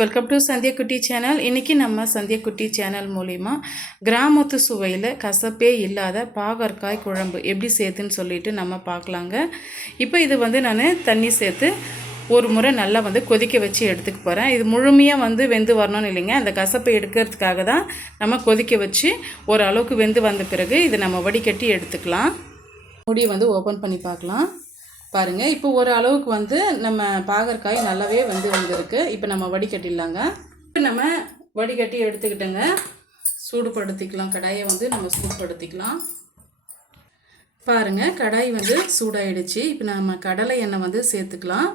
Welcome to Sandhya குட்டி channel. இன்றைக்கி நம்ம சந்தியா குட்டி சேனல் மூலிமா கிராமத்து சுவையில் கசப்பே இல்லாத பாகற்காய் குழம்பு எப்படி சேர்த்துன்னு சொல்லிட்டு நம்ம பார்க்கலாங்க. இப்போ இது நான் தண்ணி சேர்த்து ஒரு முறை நல்லா கொதிக்க வச்சு எடுத்துக்க போகிறேன். இது முழுமையாக வெந்து வரணும்னு இல்லைங்க, அந்த கசப்பை எடுக்கிறதுக்காக தான் நம்ம கொதிக்க வச்சு ஒரு அளவுக்கு வெந்து வந்த பிறகு இது நம்ம வடிகட்டி எடுத்துக்கலாம். முடியை ஓப்பன் பண்ணி பார்க்கலாம். பாருங்கள், இப்போ ஒரு அளவுக்கு நம்ம பாகற்காய் நல்லாவே வந்திருக்கு. இப்போ நம்ம வடிகட்டிடலாங்க. இப்போ நம்ம வடிகட்டி எடுத்துக்கிட்டோங்க. சூடுபடுத்திக்கலாம். கடாயை நம்ம சூடுபடுத்திக்கலாம். பாருங்கள், கடாய் சூடாயிடுச்சு. இப்போ நம்ம கடலை எண்ணெய் சேர்த்துக்கலாம்.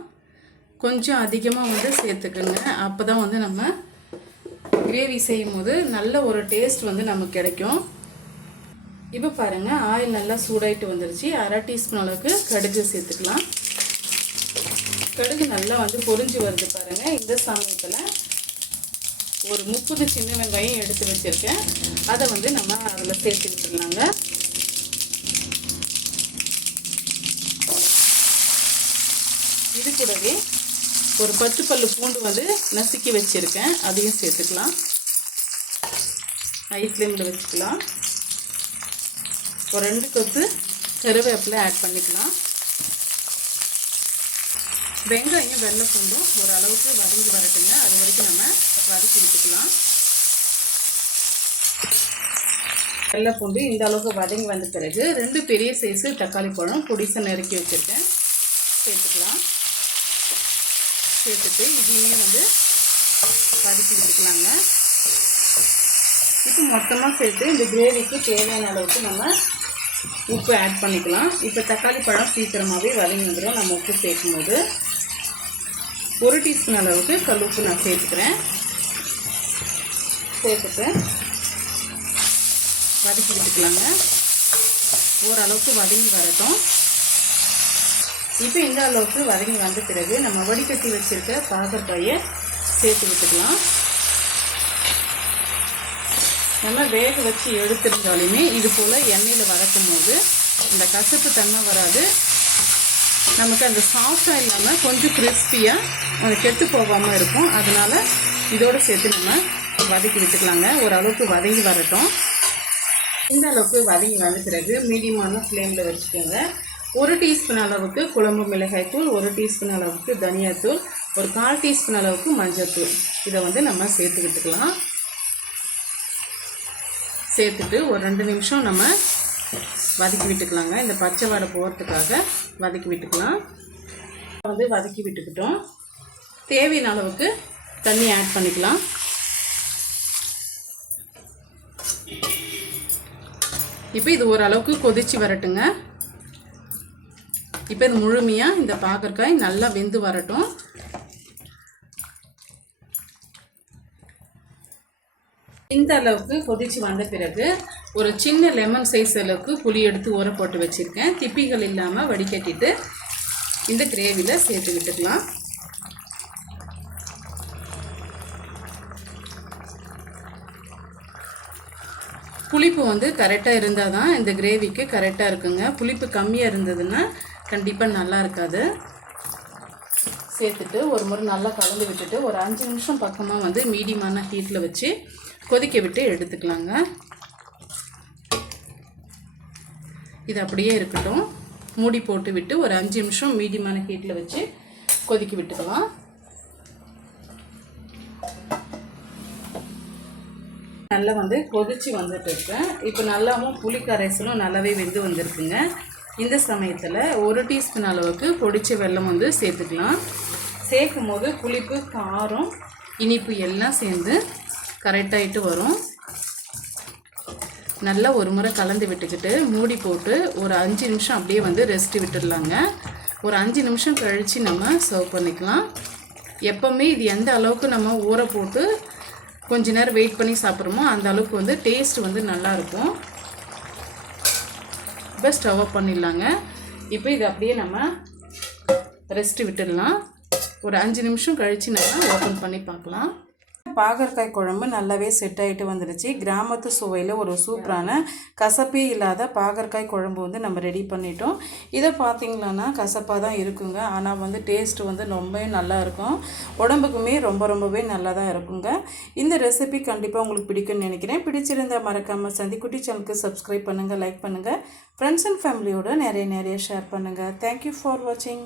கொஞ்சம் அதிகமாக சேர்த்துக்கோங்க. அப்போ தான் நம்ம கிரேவி செய்யும் போது நல்ல ஒரு டேஸ்ட் நமக்கு கிடைக்கும். இப்போ பாருங்கள், ஆயில் நல்லா சூடாயிட்டு வந்துருச்சு. அரை டீஸ்பூன் அளவுக்கு கடுகு சேர்த்துக்கலாம். கடுகு நல்லா பொரிஞ்சு வருது பாருங்கள். இந்த சமயத்தில் ஒரு 30 சின்ன வெங்காயம் எடுத்து வச்சுருக்கேன். அதை நம்ம அதில் சேர்த்துக்கிட்டுருலாங்க. இது கூடவே ஒரு 10 பல்லு பூண்டு நசுக்கி வச்சுருக்கேன். அதையும் சேர்த்துக்கலாம். ஹை ஃப்ளேமில் வச்சுக்கலாம். ஒரு 2 கொத்து கருவேப்பிலை ஆட் பண்ணிக்கலாம். வெங்காயம் வெள்ளை பூண்டும் ஒரு அளவுக்கு வதங்கி வரட்டுங்க. அது வரைக்கும் நம்ம வதக்கி விட்டுக்கலாம். வெள்ளை பூண்டு இந்த அளவுக்கு வதங்கி வந்த பிறகு 2 பெரிய சைஸு தக்காளி பழம் பொடிசை நறுக்கி வச்சுருக்கேன். சேர்த்துக்கலாம். சேர்த்துட்டு இதையுமே வதக்கி விட்டுக்கலாங்க. இப்போ மொத்தமாக சேர்த்து இந்த கிரேவிக்கு தேவையான அளவுக்கு நம்ம உப்பு ஆட் பண்ணிக்கலாம். இப்போ தக்காளி பழம் சீக்கிரமாகவே வதங்கி வந்துடும். நம்ம உப்பு சேர்க்கும் போது 1 டீஸ்பூன் அளவுக்கு கல் உப்பு நான் சேர்த்துக்கிறேன். சேர்த்துட்டு வதக்கி விட்டுக்கலாங்க. ஓரளவுக்கு வதங்கி வரட்டும். இப்போ இந்த அளவுக்கு வதங்கி வந்த பிறகு நம்ம வடிகட்டி வச்சுருக்க பாகற்காயை சேர்த்து விட்டுக்கலாம். நம்ம வேக வச்சு எடுத்துருந்தாலுமே இது போல் எண்ணெயில் வதக்கும் போது இந்த கசப்பு தன்மை வராது. நமக்கு அந்த சாஃப்டாக இல்லாமல் கொஞ்சம் கிறிஸ்பியாக அது கெட்டு போகாமல் இருக்கும். அதனால் இதோடு சேர்த்து நம்ம வதக்கி விட்டுக்கலாங்க. ஓரளவுக்கு வதங்கி வரட்டும். இந்த அளவுக்கு வதங்கி வந்த பிறகு மீடியமான ஃப்ளேமில் வச்சுக்கோங்க. 1 டீஸ்பூன் அளவுக்கு குழம்பு மிளகாய்த்தூள், 1 டீஸ்பூன் அளவுக்கு தனியாத்தூள், ஒரு 1/4 டீஸ்பூன் அளவுக்கு மஞ்சள்தூள் இதை நம்ம சேர்த்து விட்டுக்கலாம். சேர்த்துட்டு ஒரு 2 நிமிஷம் நம்ம வதக்கி விட்டுக்கலாங்க. இந்த பச்சை வாடை போகிறதுக்காக வதக்கி விட்டுக்கலாம். வதக்கி விட்டுக்கிட்டோம். தேவையான அளவுக்கு தண்ணி ஆட் பண்ணிக்கலாம். இப்போ இது ஓரளவுக்கு கொதிச்சு வரட்டுங்க. இப்போ இது முழுமையாக இந்த பாகற்காய் நல்லா வெந்து வரட்டும். இந்த அளவுக்கு கொதிச்சு வந்த பிறகு ஒரு சின்ன லெமன் சைஸ் அளவுக்கு புளி எடுத்து ஊற போட்டு வச்சுருக்கேன். திப்பிகள் இல்லாமல் வடிகட்டிட்டு இந்த கிரேவியில் சேர்த்து விட்டுக்கலாம். புளிப்பு கரெக்டாக இருந்தால் தான் இந்த கிரேவிக்கு கரெக்டாக இருக்குங்க. புளிப்பு கம்மியாக இருந்ததுன்னா கண்டிப்பாக நல்லா இருக்காது. சேர்த்துட்டு ஒரு முறை நல்லா கலந்து விட்டுட்டு ஒரு 5 நிமிஷம் பக்கமாக மீடியமான ஹீட்டில் வச்சு கொதிக்க விட்டு எடுத்துக்கலாங்க. இது அப்படியே இருக்கட்டும். மூடி போட்டு விட்டு ஒரு 5 நிமிஷம் மீடியமான ஹீட்டில் வச்சு கொதிக்க விட்டுக்கலாம். நல்லா கொதிச்சு வந்துட்டு இருக்கேன். இப்போ நல்லாவும் புளி கரைசலும் நல்லாவே வெந்து வந்திருக்குங்க. இந்த சமயத்தில் 1 டீஸ்பூன் அளவுக்கு பொடிச்ச வெல்லம் சேர்த்துக்கலாம். சேர்க்கும் போது புளிப்பு, காரம், இனிப்பு எல்லாம் சேர்ந்து கரெக்டாகிட்டு வரும். நல்லா ஒரு முறை கலந்து விட்டுக்கிட்டு மூடி போட்டு ஒரு 5 நிமிஷம் அப்படியே ரெஸ்ட் விட்டுடலாங்க. ஒரு 5 நிமிஷம் கழித்து நம்ம சர்வ் பண்ணிக்கலாம். எப்போவுமே இது எந்த அளவுக்கு நம்ம ஊற போட்டு கொஞ்ச நேரம் வெயிட் பண்ணி சாப்பிட்றோமோ அந்த அளவுக்கு டேஸ்ட் நல்லாயிருக்கும். இப்போ ஸ்டவ் ஆஃப் பண்ணிடலாங்க. இப்போ இது அப்படியே நம்ம ரெஸ்ட் விட்டுடலாம். ஒரு 5 நிமிஷம் கழித்து நம்ம ஓப்பன் பண்ணி பார்க்கலாம். பாகற்காய் குழம்பு நல்லாவே செட் ஆகிட்டு வந்துடுச்சு. கிராமத்து சுவையில் ஒரு சூப்பரான கசப்பே இல்லாத பாகற்காய் குழம்பு வந்து நம்ம ரெடி பண்ணிட்டோம். இதை பார்த்திங்களான்னா கசப்பாக தான் இருக்குங்க, ஆனால் வந்து டேஸ்ட்டு வந்து ரொம்பவே நல்லா இருக்கும், உடம்புக்குமே ரொம்பவே நல்லா தான் இருக்குங்க. இந்த ரெசிபி கண்டிப்பாக உங்களுக்கு பிடிக்கும்னு நினைக்கிறேன். பிடிச்சிருந்தால் மறக்காமல் சந்திக்குட்டி சேனலுக்கு சப்ஸ்கிரைப் பண்ணுங்கள், லைக் பண்ணுங்கள், ஃப்ரெண்ட்ஸ் அண்ட் ஃபேமிலியோடு நிறைய ஷேர் பண்ணுங்கள். தேங்க்யூ ஃபார் வாட்சிங்.